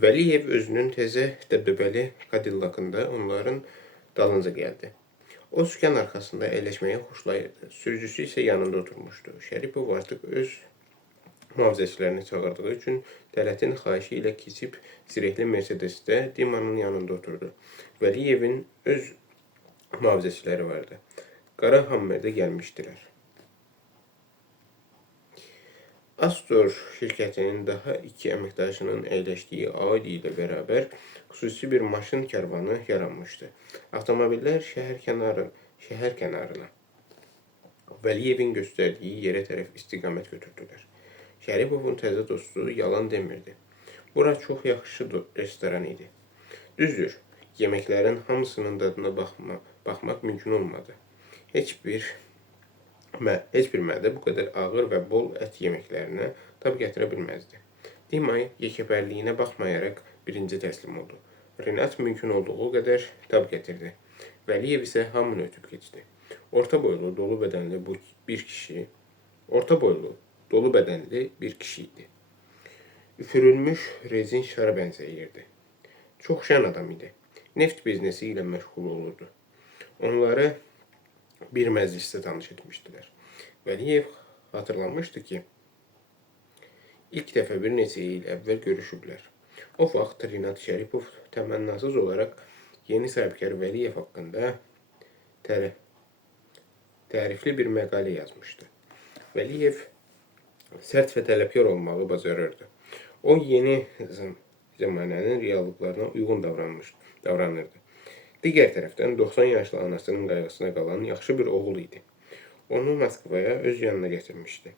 Vəliyev özünün təzə dəbdəbəli Cadillac'ında onların dalınca gəldi. O sükan arxasında əyləşməyi xoşlayırdı. Sürücüsü isə yanında oturmuşdu. Şəripov artıq öz mühafizəçilərini çağırdığı üçün Tələtin xahişi ilə keçib zirehli Mercedesdə Dimanın yanında oturdu. Vəliyevin öz mühafizəçiləri vardı. Qara Hammerdə gəlmişdilər. Astor şirkətinin daha iki əməkdaşının əyləşdiyi Audi ilə bərabər xüsusi bir maşın kərvanı yaranmışdı. Avtomobillər şəhər kənarına Vəliyevin göstərdiyi yerə tərəf istiqamət götürdülər. Şəripovun təzə dostu yalan demirdi. Bura çox yaxşı restoran idi. Düzdür, yeməklərin hamısının dadına baxmaq mümkün olmadı. Heç bir mədə bu qədər ağır və bol ət yeməklərinə tab gətirə bilməzdi. Dimay yekəpərliyinə baxmayaraq birinci təslim oldu. Renat mümkün olduğu qədər tab gətirdi. Vəliyev isə hamını ötüb keçdi. Orta boylu, dolu bədənli bir kişi idi. Üfürülmüş rezin şara bənzəyirdi. Çox şən adam idi. Neft biznesi ilə məşğul olurdu. Onları bir məclisdə tanış etmişdilər. Vəliyev hatırlamışdı ki, ilk dəfə bir neçə il əvvəl görüşüblər. O vaxt Renat Şəripov təmənnasız olaraq yeni sahibkar Vəliyev haqqında tərifli bir məqalə yazmışdı. Vəliyev sərt və tələbkar olmağı bacarırdı. O, yeni zəmanənin reallıqlarına uyğun davranırdı. Digər tərəfdən 90 yaşlı anasının qayğısına qalan yaxşı bir oğul idi. Onu Moskvaya öz yanına gətirmişdi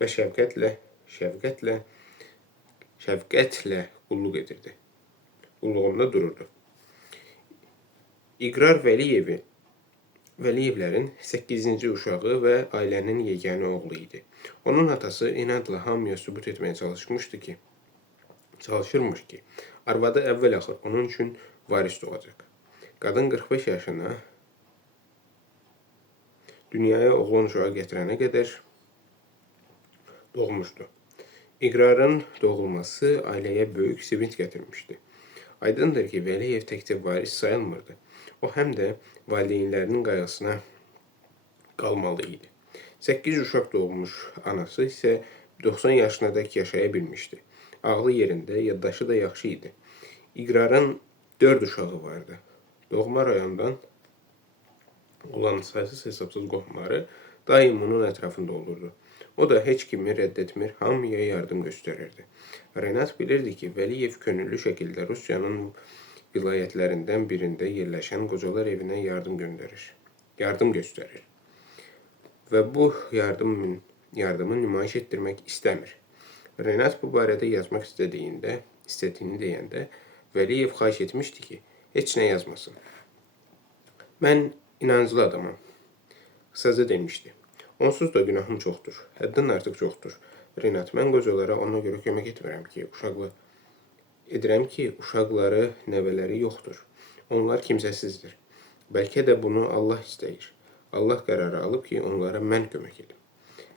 və şəfqətlə qulluq edirdi. Qulluğunda dururdu. İqrar Vəliyevlərin 8-ci uşağı və ailənin yeganə oğlu idi. Onun atası inadla hamıya sübut etməyə çalışırmış ki, arvadı əvvəl-axır onun üçün varis doğacaq. Qadın 45 yaşına dünyaya oğlan uşağı gətirənə qədər doğmuşdu. İqrarın doğulması ailəyə böyük sevinç gətirmişdi. Aydındır ki, Vəliyev təkcə varis sayılmırdı. O, həm də valideynlərinin qayğısına qalmalı idi. 8 uşaq doğmuş anası isə 90 yaşına dək yaşaya bilmişdi. Ağlı yerində, yaddaşı da yaxşı idi. İqrarın 4 uşağı vardı. Doğma rayondan olan saysız hesabsız qohumları daim onun ətrafında olurdu. O da heç kimi rədd etmir, hamıya yardım göstərirdi. Renat bilirdi ki, Vəliyev könüllü şəkildə Rusiyanın vilayətlərindən birində yerləşən qocalar evinə yardım göstərir. Və bu yardımı nümayiş etdirmək istəmir. Renat bu barədə yazmaq istədiyini deyəndə Vəliyev xahiş etmişdi ki, heç nə yazmasın. Mən inanclı adamam. Qısaca demişdi. Onsuz da günahım çoxdur. Həddən artıq çoxdur. Renat, mən qocalara ona görə kömək edirəm ki, uşaqları, nəvələri yoxdur. Onlar kimsəsizdir. Bəlkə də bunu Allah istəyir. Allah qərarı alıb ki, onlara mən kömək edim.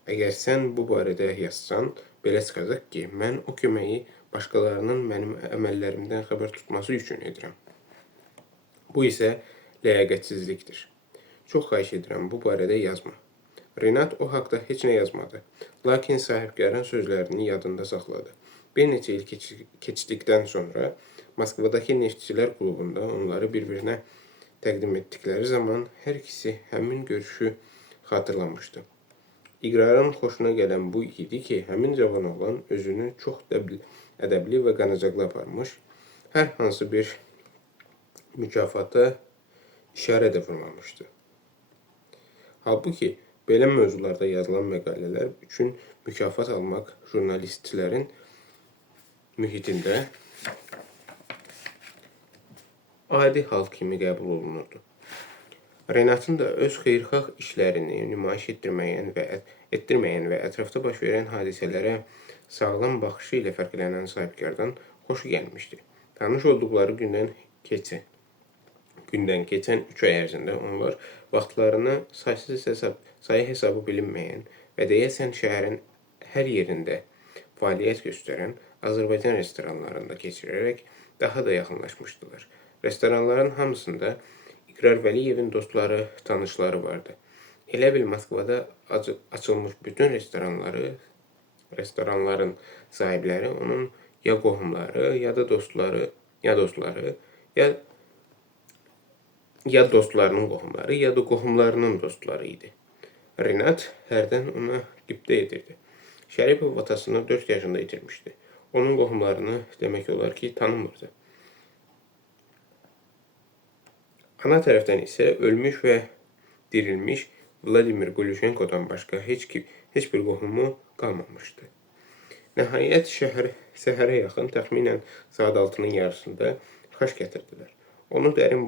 Əgər sən bu barədə yazsan, belə çıxacaq ki, mən o köməyi başqalarının mənim əməllərimdən xəbər tutması üçün edirəm. Bu isə ləyaqətsizlikdir. Çox xahiş edirəm, bu barədə yazma. Renat o haqda heç nə yazmadı. Lakin sahibkarın sözlərini yadında saxladı. Bir neçə il keçdikdən sonra Moskvadakı neftçilər klubunda onları bir-birinə təqdim etdikləri zaman hər ikisi həmin görüşü xatırlamışdı. İqrarın xoşuna gələn bu idi ki, həmin cavan oğlan özünü çox ədəbli və qanacaqlı aparmış, hər hansı bir mükafata işarə də vurmamışdı. Halbuki, belə mövzularda yazılan məqalələr üçün mükafat almaq jurnalistlərin mühitində adi hal kimi qəbul olunurdu. Renatın da öz xeyirxah işlərini nümayiş etdirməyən və ətrafda baş verən hadisələrə sağlam baxışı ilə fərqlənən sahibkardan xoşu gəlmişdi. Tanış olduqları gündən keçən 3 ay ərzində onlar vaxtlarını sayı hesabı bilinməyən və deyəsən şəhərin hər yerində fəaliyyət göstərən, Azərbaycan restoranlarında keçirərək daha da yaxınlaşmışdılar. Restoranların hamısında İqrar Vəliyevin dostları, tanışları vardı. Elə bil Moskvada açılmış bütün restoranların sahibləri onun ya qohumları, ya da dostları, ya dostlarının qohumları, ya da qohumlarının dostları idi. Rinat hərdən ona qibtə edirdi. Şəripov atasını 4 yaşında itirmişdi. Onun qohumlarını demək olar ki, tanımırdı. Ana tərəfdən isə ölmüş və dirilmiş Vladimir Glushenko'dan başqa heç bir qohumu qalmamışdı. Nəhayət səhərə yaxın təxminən saat 6-nın yarısında xaş gətirdilər. Onu dərin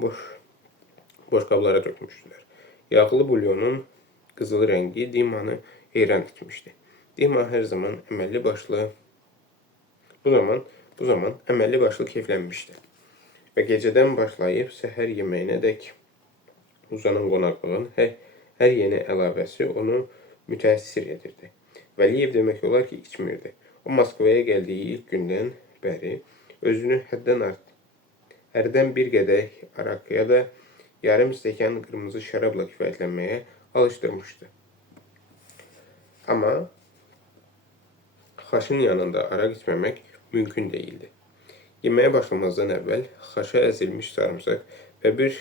boşqablara tökmüşdülər. Yağlı bulyonun qızıl rəngi Dimanı heyran etmişdi. Dima hər zaman əməlli başlı bu zaman əməlli başlı keyflənmişdi. Və gecədən başlayıb səhər yeməyinədək uzanan qonaqlığın hər yeni əlavəsi onu mütəəssir edirdi. Vəliyev demək olar ki, içmirdi. O Moskvaya gəldiyi ilk gündən bəri özünü hərdən bir qədəh araq ya da yarım stəkan qırmızı şərabla kifayətlənməyə alışdırmışdı. Amma xaşın yanında araq içməmək mümkün deyildi. Yeməyə başlamazdan əvvəl xaşa əzilmiş sarımsaq və bir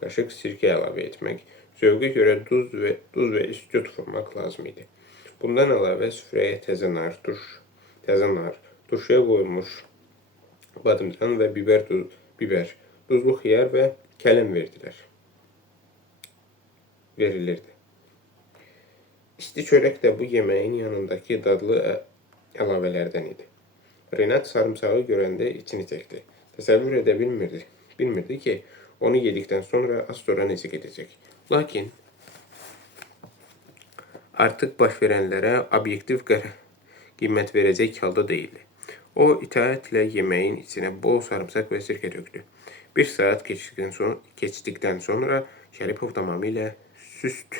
qaşıq sirkə əlavə etmək, zövqə görə duz və istiot vurmaq lazım idi. Bundan əlavə süfrəyə təzə nar, turşuya qoyulmuş badımcan və biber, duzlu xiyar və kələm verilirdi. İsti çörək də bu yeməyin yanındakı dadlı əlavələrdən idi. Rinat sarımsağı görəndə içini çəkdi. Təsəvvür edə bilmirdi ki, onu yedikdən sonra az sonra necə gedəcək. Lakin artıq baş verənlərə obyektiv qiymət verəcək halda deyildi. O, itaətlə yeməyin içinə bol sarımsaq və sirkə tökdü. Bir saat keçdikdən sonra Şəripov tamamilə süst,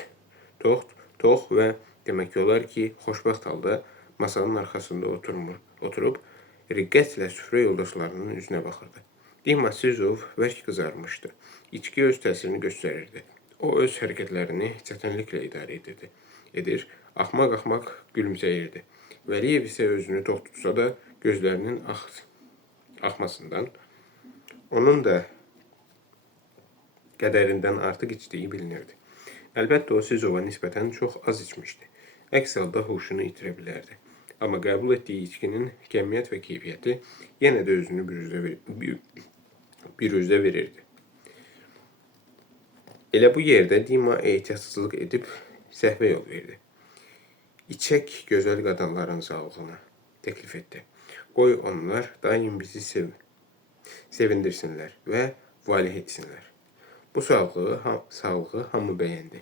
tox və demək olar ki, xoşbəxt halda masanın arxasında oturub riqqətlə süfrə yoldaşlarının üzünə baxırdı. Dima Sizov bərk qızarmışdı. İçki öz təsirini göstərirdi. O, öz hərəkətlərini çətinliklə idarə edir, axmaq gülümsəyirdi. Vəliyev isə özünü tox tutsa da gözlərinin axmasından onun da qədərindən artıq içdiyi bilinirdi. Əlbəttə, o Sizova nisbətən çox az içmişdi. Əks halda huşunu itirə bilərdi. Amma qəbul etdiyi içkinin kəmiyyət və keyfiyyəti yenə də özünü bir üzdə verirdi. Elə bu yerdə Dima ehtiyatsızlıq edib səhvə yol verdi. İçək gözəl qadınların sağlığına təklif etdi. Qoy onlar daim bizi sevindirsinlər və valeh etsinlər. Bu sağlığı hamı bəyəndi.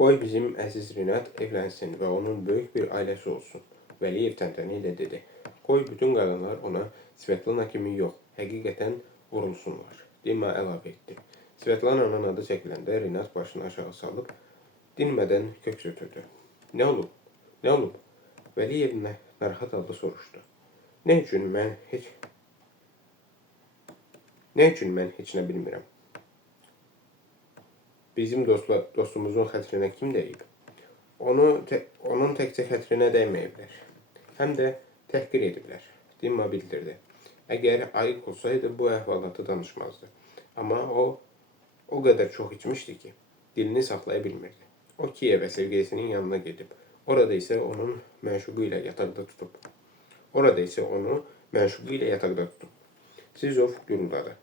Qoy bizim əziz Rinat evlənsin və onun böyük bir ailəsi olsun. Vəliyev təntənə ilə dedi. Qoy bütün qadınlar ona Svetlana kimi yox, həqiqətən vurulsunlar. Dima əlavə etdi. Svetlana'nın adı çəkiləndə Rinat başını aşağı salıb dinmədən köks ötürdü. Nə olub? Vəliyev narahat halda soruşdu. Nə üçün mən heç nə bilmirəm? Bizim dostumuzun xətrinə kim deyib? Onun təkcə xətrinə dəyməyiblər. Həm də təhqir ediblər. Dima bildirdi. Əgər ayıq olsaydı, bu əhvalatı danışmazdı. Amma o qədər çox içmişdi ki, dilini saxlaya bilmirdi. O Kiyevə sevgilisinin yanına gedib. Orada isə onu məşuqu ilə yataqda tutub. Sizov guruldadı.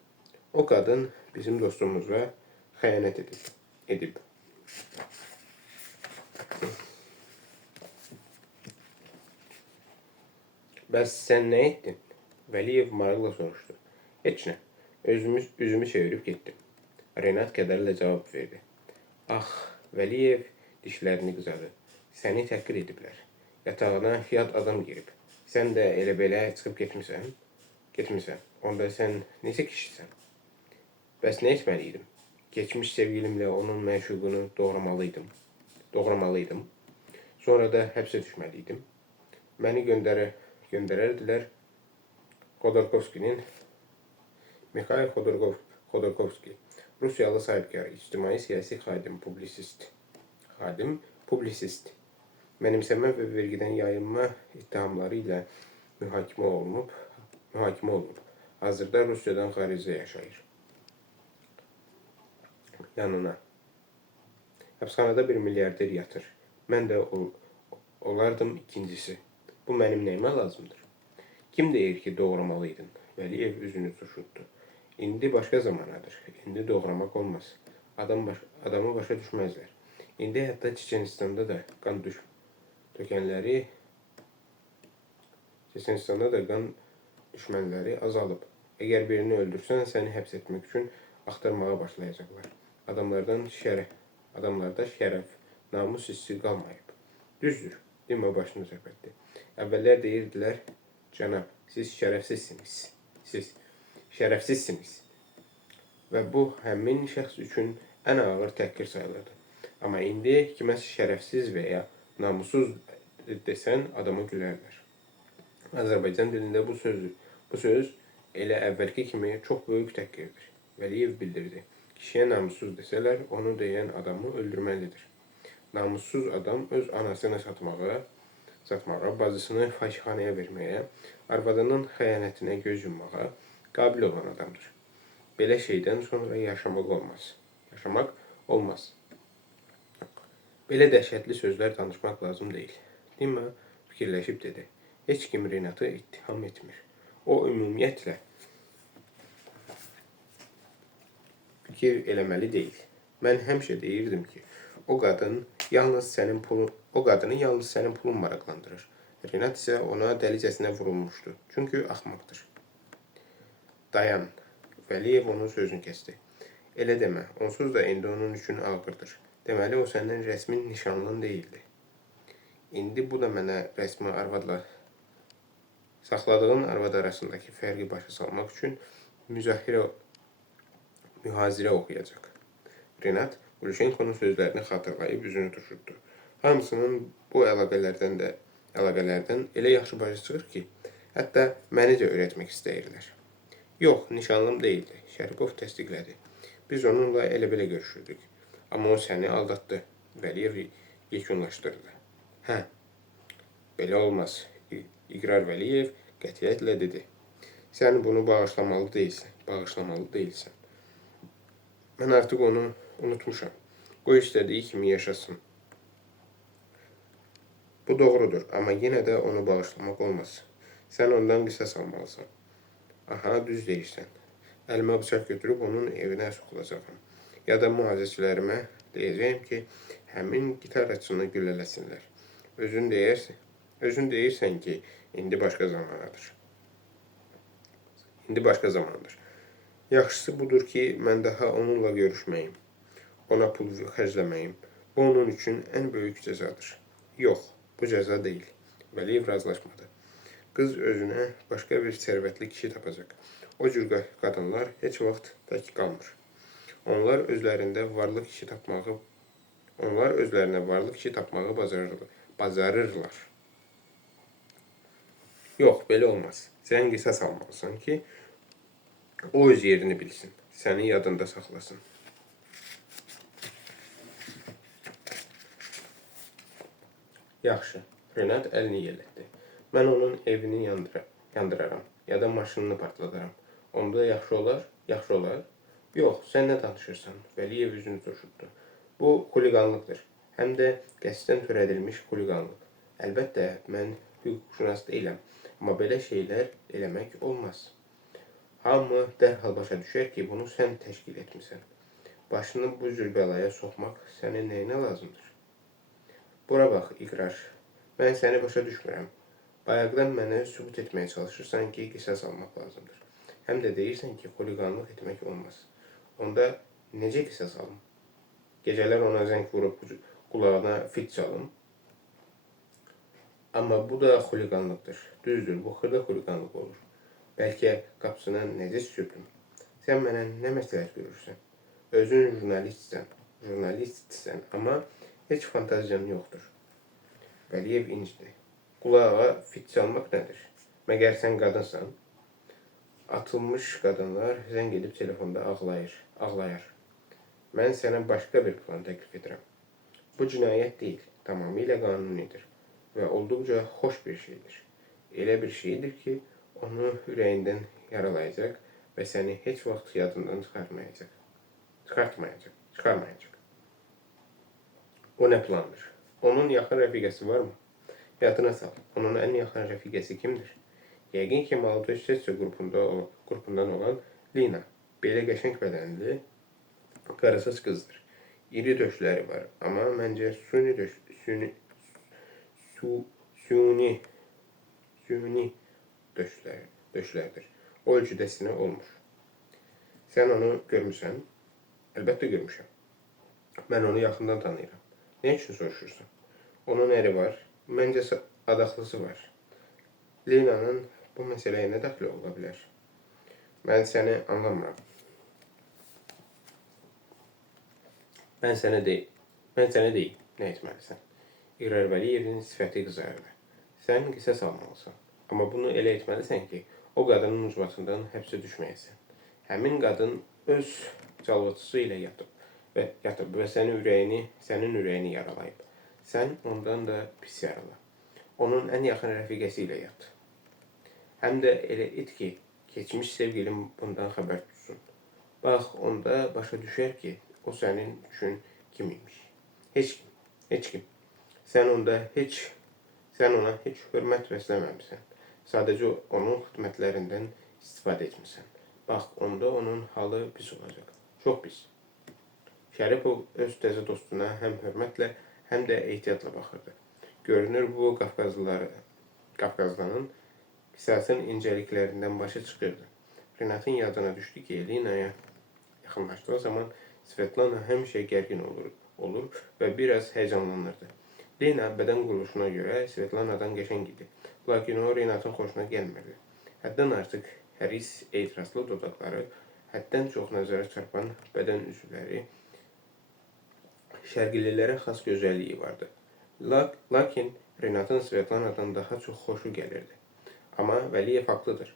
O qadın bizim dostumuza xəyanət edib. Bəs sən nə etdin? Vəliyev maraqla soruşdu. Heç nə. Üzümü çevirib getdim. Rinat kədərlə cavab verdi. Ax, Vəliyev dişlərini qızadı. Səni təhqir ediblər. Yatağına yad adam girib. Sən də elə belə çıxıb getmisən. Onda sən necə kişisən? Bəs nə etməliydim? Geçmiş sevgilimlə onun məşuqunu doğramalıydım. Sonra da həbsə düşməliydim. Məni göndərərdilər Mikhail Xodorkovski, Rusiyalı sahibkar, ictimai siyasi publisist. Mənimsəmə və vergidən yayınma ittihamları ilə mühakimə olunub. Hazırda Rusiyadan xaricdə yaşayır. Yanına. Həbsxanada bir milyarder yatır. Mən də olardım ikincisi. Bu mənim nəyimə lazımdır? Kim deyir ki, doğramalıydın? Vəliyev üzünü turşutdu. İndi başqa zamanadır. İndi doğramaq olmaz. Adamı başa düşməzlər. İndi hətta Çeçenistanda da qan düşmənləri azalıb. Əgər birini öldürsən, səni həbs etmək üçün axtarmağa başlayacaqlar. Adamlarda şərəf, namus hissi qalmayıb. Düzdür, Dima başını söhbətdi. Əvvəllər deyirdilər, cənab, siz şərəfsizsiniz. Və bu, həmin şəxs üçün ən ağır təhqir sayılırdı. Amma indi kiməsə şərəfsiz və ya namussuz desən, adama gülərlər. Azərbaycan dilində bu söz elə əvvəlki kimi çox böyük təhqirdir. Vəliyev bildirdi. Kişiyə namussuz desələr, onu deyən adamı öldürməlidir. Namussuz adam öz anasını satmağa, bacısını fahişəxanaya verməyə, arvadının xəyanətinə göz yummağa qabil olan adamdır. Belə şeydən sonra yaşamaq olmaz. Belə dəhşətli sözlər danışmaq lazım deyil. Dima fikirləşib dedi. Heç kim Renatı ittiham etmir. O ümumiyyətlə fikir eləməli deyil. Mən həmişə deyirdim ki, o qadını yalnız sənin pulun maraqlandırır. Renat isə ona dəlicəsinə vurulmuşdu. Çünki axmaqdır. Dayan. Vəliyev onun sözünü kəsdi. Elə demə. Onsuz da indi onun üçün ağırdır. Deməli, o sənin rəsmi nişanlın deyildi. İndi bu da mənə rəsmi saxladığın arvad arasındakı fərqi başa salmaq üçün mühazirə oxuyacaq. Renat Gülşenkonun sözlərini xatırlayıb üzünü turşutdu. Hamısının bu əlaqələrdən elə yaxşı başa çıxır ki, hətta məni də öyrətmək istəyirlər. Yox, nişanlım deyildi. Şərikov təsdiqlədi. Biz onunla elə-belə görüşürdük. Amma o səni aldatdı. Vəliyev yekunlaşdırdı. Hə, belə olmaz. İqrar Vəliyev qətiyyətlə dedi. Sən bunu bağışlamalı deyilsən. Mən artıq onu unutmuşam. Qoy istədiyi kimi yaşasın. Bu doğrudur, amma yenə də onu bağışlamaq olmaz. Sən ondan qisas almalısan. Aha, düz deyirsən. Əlimə bıçaq götürüb onun evinə soxulacaqam. Ya da mühafizəçilərimə deyəcəyim ki, həmin gitarçını güllələsinlər. Özün deyirsən ki, indi başqa zamandır. Yaxşısı budur ki, mən daha onunla görüşməyim. Ona pul xərcləməyim. Bu onun üçün ən böyük cəzadır. Yox, bu cəza deyil. Vəliyev razılaşmadı. Qız özünə başqa bir sərvətli kişi tapacaq. O cür qadınlar heç vaxt tək qalmır. Onlar özlərinə varlı kişi tapmağı bacarırlar. Yox, belə olmaz. Sən qisas almalısan ki, o öz yerini bilsin. Səni yadında saxlasın. Yaxşı. Renat əlini yellətdi. Mən onun evini yandıraram. Ya da maşınını partladaram. Onda yaxşı olar. Yox, sən nə danışırsan? Vəliyev üzünü turşutdu. Bu xuliqanlıqdır. Həm də qəsdən törədilmiş xuliqanlıq. Əlbəttə, mən hüquqşünas deyiləm. Amma belə şeylər eləmək olmaz. Hamı dərhal başa düşər ki, bunu sən təşkil etmisən. Başını bu cür bəlaya soxmaq sənin nəyinə lazımdır? Bura bax, İqrar. Mən səni başa düşmürəm. Bayaqdan mənə sübut etməyə çalışırsan ki, qisas almaq lazımdır. Həm də deyirsən ki, xuliqanlıq etmək olmaz. Onda necə qisas alım? Gecələr ona zəng vurub qulağına fit çalım. Amma bu da xuliqanlıqdır. Düzdür, bu xırda xuliqanlıq olur. Bəlkə qapısına necə sürdüm? Sən mənə nə məsləhət görürsən? Özün jurnalistsən, amma heç fantaziyan yoxdur. Vəliyev incidi. Qulağa fit çalmaq nədir? Məgər sən qadınsan? Atılmış qadınlar zəng edib telefonda ağlayar. Mən sənə başqa bir plan təklif edirəm. Bu cinayət deyil, tamamilə qanunidir və olduqca xoş bir şeydir. Elə bir şeydir ki, onu ürəyindən yaralayacaq və səni heç vaxt yadından çıxarmayacaq. O nə plandır? Onun yaxın rəfiqəsi varmı? Yadına sal, onun ən yaxın rəfiqəsi kimdir? Yəqin ki, Maltoşetçi qrupundan olan Lina. Belə qəşəng bədənli, qarasız qızdır. İri döşləri var, amma məncə süni döşlərdir. O ölçüdə sinə olmur. Sən onu görmüsən? Əlbəttə görmüşəm. Mən onu yaxından tanıyıram. Nə üçün soruşursan? Onun əri var, məncə adaxlısı var. Lina'nın bu məsələyə nə dəxli ola bilər? Mən səni anlamıram. Mən sənə deyim, nə etməlisən? İqrar Vəliyevin sifəti qızardı. Sən qisas almalısan. Amma bunu elə etməlisən ki, o qadının ucbatından həbsə düşməyəsən. Həmin qadın öz calvacısı ilə yatıb və sənin ürəyini yaralayıb. Sən ondan da pis yarala. Onun ən yaxın rəfiqəsi ilə yat. Həm də elə et ki, keçmiş sevgilim bundan xəbər tutsun. Bax, onda başa düşər ki, o sənin üçün kim imiş? Heç kim. Sən ona heç hörmət bəsləməmisən. Sadəcə onun xidmətlərindən istifadə etmisən. Bax, onda onun halı pis olacaq. Çox pis. Şəripov öz təzə dostuna həm hörmətlə, həm də ehtiyatla baxırdı. Görünür, bu Qafqazlanın qisasın incəliklərindən başı çıxırdı. Renatın yadına düşdü ki, Lina'ya yaxınlaşdığı zaman Svetlana həmişə gərgin olur və biraz həyəcanlanırdı. Lina bədən quruluşuna görə Svetlanadan qəşəng idi, lakin o Renatın xoşuna gəlmirdi. Həddən artıq həris, etirazlı dodaqları, həddən çox nəzərə çarpan bədən üzvləri, şərqililərə xas gözəlliyi vardı. Lakin Renatın Svetlanadan daha çox xoşu gəlirdi. Amma Vəliyev haqlıdır.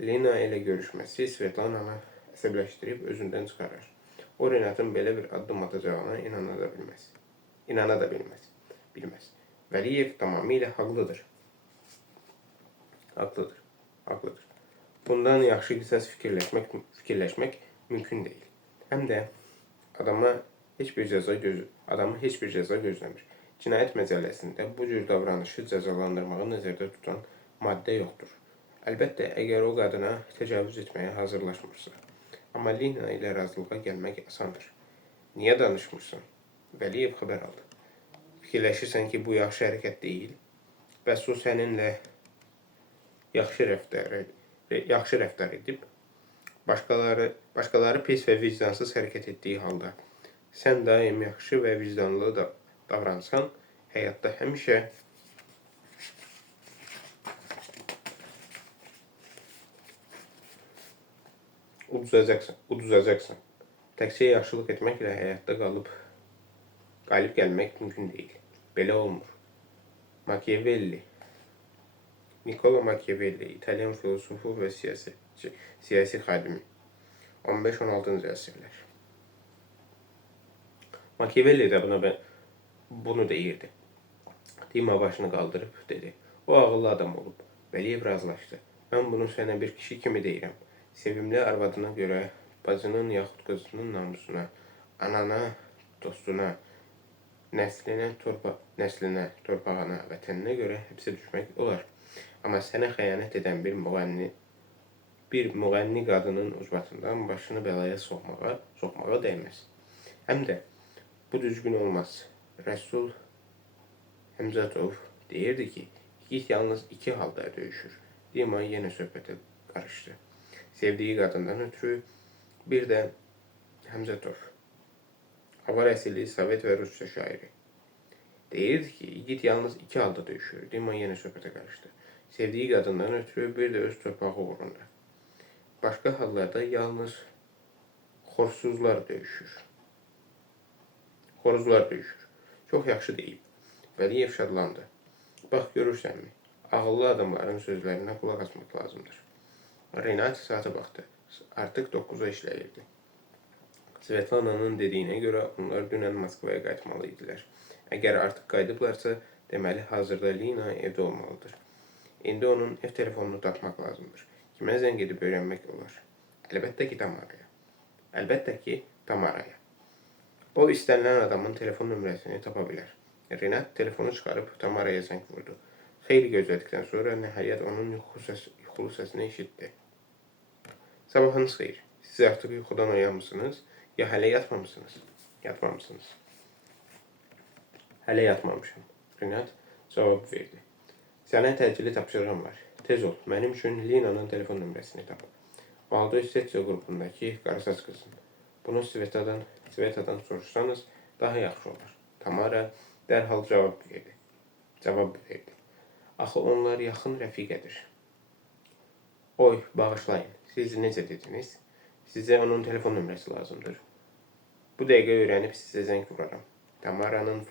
Lina ilə görüşməsi Svetlananı əsəbləşdirib özündən çıxarır. O, Renatın belə bir addım atacağına inana da bilməz. Vəliyev tamamilə haqlıdır. Bundan yaxşı qisas fikirləşmək mümkün deyil. Həm də adamı heç bir cəza gözləmir. Cinayət məcəlləsində bu cür davranışı cəzalandırmağı nəzərdə tutan maddə yoxdur. Əlbəttə, əgər o qadına təcavüz etməyə hazırlaşmırsa. Amma Lina ilə razılığa gəlmək asandır. Niyə danışmırsan? Vəliyev xəbər aldı. Fikirləşirsən ki, bu yaxşı hərəkət deyil? Bəs o səninlə yaxşı rəftar edib, başqaları pis və vicdansız hərəkət etdiyi halda, sən daim yaxşı və vicdanlı davransan, həyatda həmişə uduzacaqsan. Təkcə yaxşılıq etməklə həyatda qalib gəlmək mümkün deyil. Belə olmur. Niccolo Machiavelli, İtalyan filosofu və siyasi xadimi. 15-16-cı əsrlər. Machiavelli də bunu deyirdi. Dima başını qaldırıb dedi. O ağıllı adam olub. Vəliyev razılaşdı. Mən bunu sənə bir kişi kimi deyirəm. Sevimli arvadına görə, bacının yaxud qızının namusuna, anana, dostuna, nəslinə, torpağına, vətəninə görə həbsə düşmək olar. Amma sənə xəyanət edən bir müğənni qadının ucbatından başını bəlaya soxmağa dəyməz. Həm də bu düzgün olmaz. Rəsul Həmzatov deyirdi ki, yiğit yalnız iki halda döyüşür. Dima yenə söhbətə qarışdı. Sevdiyi qadından ötürü, bir də Həmzatov, Avar əsili Sovet və Rusça şairi. Deyirdi ki, yiğit yalnız iki halda döyüşür. Dima yenə söhbətə qarışdı. Sevdiyi qadından ötürü, bir də öz torpağı uğrunda. Başqa hallarda yalnız Xoruzlar döyüşür. Xoruzlar döyüşür. Çox yaxşı deyib. Vəliyev şadlandı. Bax, görürsənmi? Ağıllı adamların sözlərinə qulaq asmaq lazımdır. Renat saata baxdı. Artıq 9'a işləyirdi. Svetlana'nın dediyinə görə onlar dünən Moskvaya qayıtmalı idilər. Əgər artıq qayıdıblarsa, deməli hazırda Lina evdə olmalıdır. İndi onun ev telefonunu tapmaq lazımdır. Kimə zəng edib öyrənmək olar? Əlbəttə ki, Tamaraya. Əlbəttə ki, Tamaraya. O, istənilən adamın telefon nömrəsini tapa bilər. Renat telefonu çıxarıb Tamaraya zəng vurdu. Xeyli gözlədikdən sonra nəhayət onun yuxulu səsini eşitdi. Sabahınız xeyir. Siz artıq yuxudan oyanmısınız, ya hələ yatmamışsınız? Yatmamışsınız. Hələ yatmamışam. Renat cavab verdi. Sənə təcili tapşırığım var. Tez ol, mənim üçün Lina'nın telefon nömrəsini tap. Valdo Stetso qrupundakı qarasaz qızın. Bunu Svetadan soruşsanız daha yaxşı olar. Tamara dərhal cavab verdi. Axı onlar yaxın rəfiqədir. Oy, bağışlayın. Siz necə dediniz? Sizə onun telefon nömrəsi lazımdır. Bu dəqiqə öyrənib sizə zəng vuraram. Tamara'nın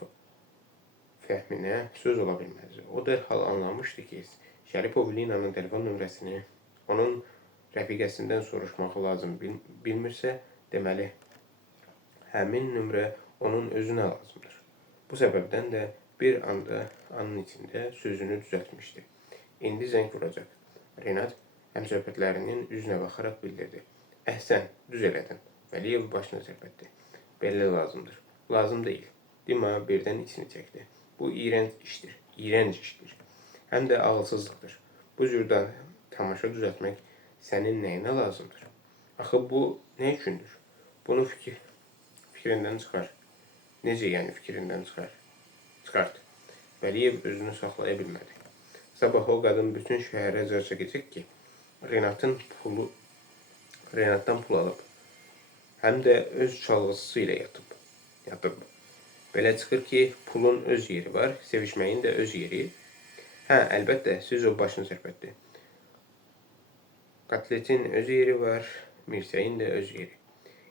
fəhminə söz ola bilməz. O dərhal anlamışdı ki, Şəripov Lina'nın telefon nömrəsini onun rəfiqəsindən soruşmaq lazım bilmirsə, deməli, həmin nömrə onun özünə lazımdır. Bu səbəbdən də bir anın içində sözünü düzəltmişdi. İndi zəng vuracaq. Renat həmsöhbətlərinin üzünə baxaraq bildirdi. Əhsən, düz elədin. Vəliyev başını tərpətdi. Belə lazımdır. Lazım deyil. Dima birdən içini çəkdi. Bu iğrənc işdir. Həm də ağılsızlıqdır. Bu cürdən tamaşa düzəltmək sənin nəyinə lazımdır? Axı bu nə üçündür? Bunu fikrindən çıxar. Necə yəni fikrindən çıxar? Çıxart. Vəliyev özünü saxlaya bilmədi. Sabah o qadın bütün şəhərə zər çəkəcək ki, Renatdan pul alıb. Həm də öz çalğıçısı ilə yatıb. Belə çıxır ki, pulun öz yeri var, sevişməyin də öz yeri. Hə, əlbəttə, siz o başını tərpətdi. Katletin öz yeri var, Mirsəyin də öz yeri.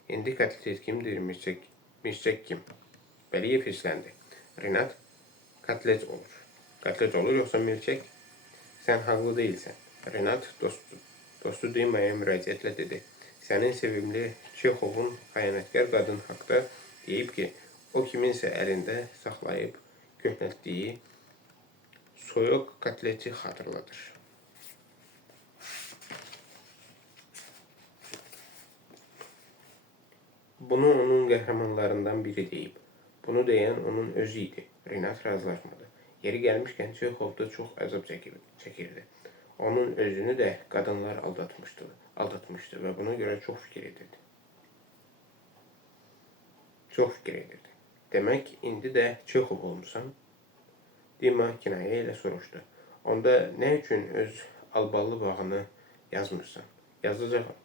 İndi katlet kimdir, Mirsək kim? Vəliyev hirsləndi. Renat, katlet olur. Katlet olur, yoxsa Mirsək? Sən haqlı deyilsən. Renat dostu Dimaya müraciətlə dedi. Sənin sevimli Çexovun xəyanətkar qadın haqda deyib ki, o kiminsə əlində saxlayıb köhnəltdiyi soyuq katleti xatırladır. Bunu onun qəhrəmanlarından biri deyib. Bunu deyən onun özü idi. Renat razılaşmadı. Yeri gəlmişkən Çexov da çox əzab çəkirdi. Onun özünü də qadınlar aldatmışdı və buna görə çox fikir edirdi. Demək, indi də Çexov olmuşsan? Dima kinayə ilə soruşdu. Onda nə üçün öz alballı bağını yazmırsan? Yazacağım.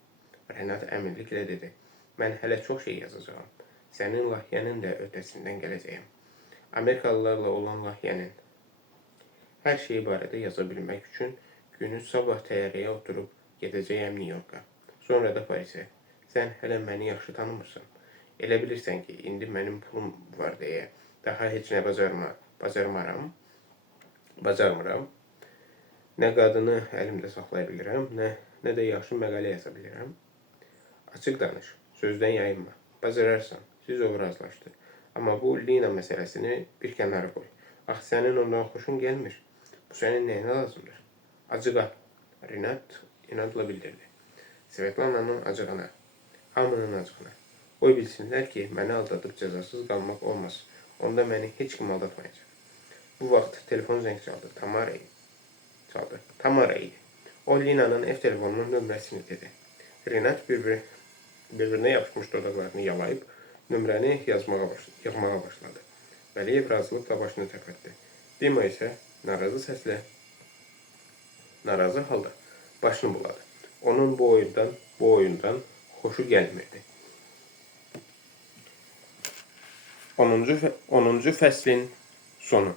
Renat əminliklə dedi. Mən hələ çox şey yazacağım. Sənin layihənin də ötəsindən gələcəyəm. Amerikalılarla olan layihənin. Hər şeyi barədə yaza bilmək üçün günü sabah təyyarəyə oturub gedəcəyəm New Yorka. Sonra da Parisə. Sən hələ məni yaxşı tanımırsan. Elə bilirsən ki, indi mənim pulum var deyə daha heç nə bacarmıram. Nə qadını əlimdə saxlaya bilirəm, nə də yaxşı məqalə yaza bilirəm. Açıq danış, sözdən yayınma. Bacararsan, siz o razılaşdı. Amma bu Lina məsələsini bir kənara qoy. Axı sənin ondan xoşun gəlmir. Bu sənin nəyinə lazımdır? Acığa. Renat inadla bildirdi. Svetlana'nın acığına. Hamının acığına. Qoy bilsinlər ki, məni aldadıb cəzasız qalmaq olmaz. Onda məni heç kim aldatmayacaq. Bu vaxt telefon zəng çaldı. Tamara idi. O Lina'nın ev telefonunun nömrəsini dedi. Renat bir-birinə yapışmış dodaqlarını yalayıb nömrəni yığmağa başladı. Vəliyev razılıqla başını tərpətdi. Dima isə narazı halda başını buladı. Onun bu oyundan xoşu gəlmirdi. 10-cu fəslin sonu.